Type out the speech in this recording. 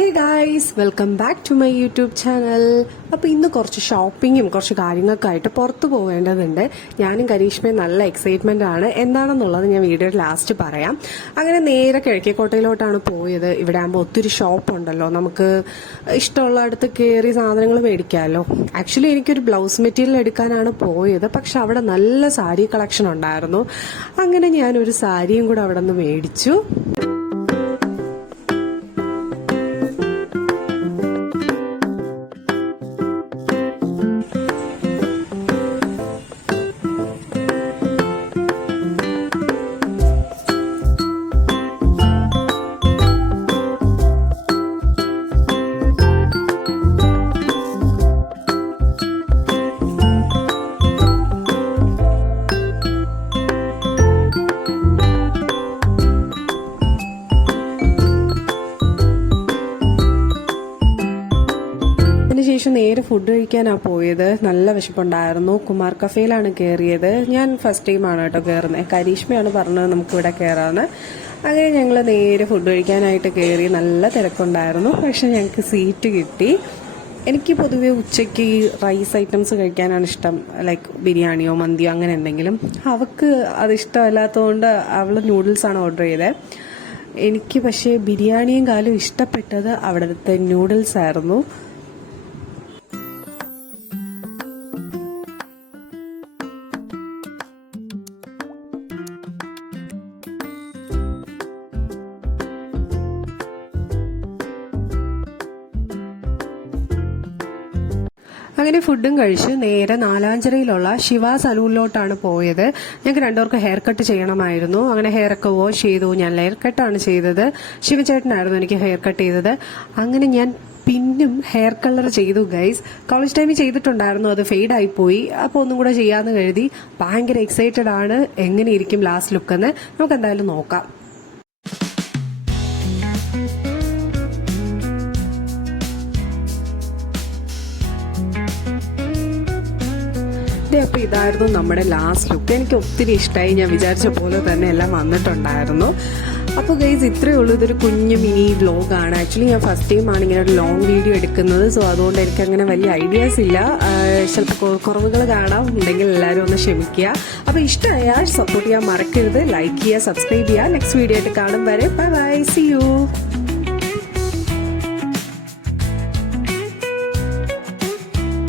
Hey guys, welcome back to my YouTube channel. അപ്പോൾ ഇന്ന് കുറച്ച് ഷോപ്പിങ്ങും കുറച്ച് കാര്യങ്ങൾക്കായിട്ട് പുറത്തു പോവേണ്ടതുണ്ട്. ഞാനും കരീഷ്മയും നല്ല എക്സൈറ്റ്മെന്റ് ആണ്. എന്താണെന്നുള്ളത് ഞാൻ വീഡിയോയുടെ ലാസ്റ്റ് പറയാം. അങ്ങനെ നേരെ കിഴക്കേക്കോട്ടയിലോട്ടാണ് പോയത്. ഇവിടെ ആകുമ്പോൾ ഒത്തിരി ഷോപ്പ് ഉണ്ടല്ലോ, നമുക്ക് ഇഷ്ടമുള്ള അടുത്ത് കയറി സാധനങ്ങൾ മേടിക്കാമല്ലോ. ആക്ച്വലി എനിക്കൊരു ബ്ലൗസ് മെറ്റീരിയൽ എടുക്കാനാണ് പോയത്, പക്ഷെ അവിടെ നല്ല സാരി കളക്ഷൻ ഉണ്ടായിരുന്നു. അങ്ങനെ ഞാനൊരു സാരിയും കൂടെ അവിടെ നിന്ന് മേടിച്ചു. ശേഷം നേരെ ഫുഡ് കഴിക്കാനാണ് പോയത്. നല്ല വിശപ്പുണ്ടായിരുന്നു. കുമാർ കഫേയിലാണ് കയറിയത്. ഞാൻ ഫസ്റ്റ് ടൈമാണ് കേട്ടോ കയറുന്നത്. കരീഷ്മയാണ് പറഞ്ഞത് നമുക്കിവിടെ കയറാന്ന്. അങ്ങനെ ഞങ്ങൾ നേരെ ഫുഡ് കഴിക്കാനായിട്ട് കയറി. നല്ല തിരക്കുണ്ടായിരുന്നു, പക്ഷെ ഞങ്ങൾക്ക് സീറ്റ് കിട്ടി. എനിക്ക് പൊതുവെ ഉച്ചയ്ക്ക് റൈസ് ഐറ്റംസ് കഴിക്കാനാണ് ഇഷ്ടം, ലൈക്ക് ബിരിയാണിയോ മന്തിയോ അങ്ങനെ എന്തെങ്കിലും. അവൾക്ക് അത് ഇഷ്ടമല്ലാത്തതുകൊണ്ട് അവൾ നൂഡിൽസാണ് ഓർഡർ ചെയ്തത്. എനിക്ക് പക്ഷേ ബിരിയാണിയും കാലും ഇഷ്ടപ്പെട്ടത് അവിടുത്തെ നൂഡിൽസ് ആയിരുന്നു. അങ്ങനെ ഫുഡും കഴിച്ച് നേരെ നാലാഞ്ചിറയിലുള്ള ശിവ സലൂണിലോട്ടാണ് പോയത്. ഞങ്ങൾക്ക് രണ്ടുപേർക്ക് ഹെയർ കട്ട് ചെയ്യണമായിരുന്നു. അങ്ങനെ ഹെയർ ഒക്കെ വാഷ് ചെയ്തു. ഞാൻ ലെയർ കട്ടാണ് ചെയ്തത്. ശിവചേട്ടനായിരുന്നു എനിക്ക് ഹെയർ കട്ട് ചെയ്തത്. അങ്ങനെ ഞാൻ പിന്നും ഹെയർ കളർ ചെയ്തു ഗൈസ്. കോളേജ് ടൈമിൽ ചെയ്തിട്ടുണ്ടായിരുന്നു, അത് ഫെയ്ഡ് ആയിപ്പോയി. അപ്പോൾ ഒന്നും കൂടെ ചെയ്യാമെന്ന് കരുതി. ഭയങ്കര എക്സൈറ്റഡ് ആണ് എങ്ങനെ ഇരിക്കും ലാസ്റ്റ് ലുക്ക് എന്ന്. നമുക്ക് എന്തായാലും നോക്കാം. അപ്പോൾ ഇതായിരുന്നു നമ്മുടെ ലാസ്റ്റ് ലുക്ക്. എനിക്ക് ഒത്തിരി ഇഷ്ടമായി. ഞാൻ വിചാരിച്ച പോലെ തന്നെ എല്ലാം വന്നിട്ടുണ്ടായിരുന്നു. അപ്പോൾ ഗൈസ് ഇത്രയേ ഉള്ളൂ. ഇതൊരു കുഞ്ഞു മിനി വ്ലോഗാണ്. ആക്ച്വലി ഞാൻ ഫസ്റ്റ് ടൈമാണ് ഇങ്ങനെ ഒരു ലോങ് വീഡിയോ എടുക്കുന്നത്. സോ അതുകൊണ്ട് എനിക്ക് അങ്ങനെ വലിയ ഐഡിയാസ് ഇല്ല. ചിലപ്പോൾ കുറവുകൾ കാണാം, ഉണ്ടെങ്കിൽ എല്ലാവരും ഒന്ന് ക്ഷമിക്കുക. അപ്പോൾ ഇഷ്ടമായാൽ സപ്പോർട്ട് ചെയ്യാൻ മറക്കരുത്. ലൈക്ക് ചെയ്യുക, സബ്സ്ക്രൈബ് ചെയ്യുക. നെക്സ്റ്റ് വീഡിയോ ആയിട്ട് കാണും വരെ ബൈ ബൈ, സീ യു.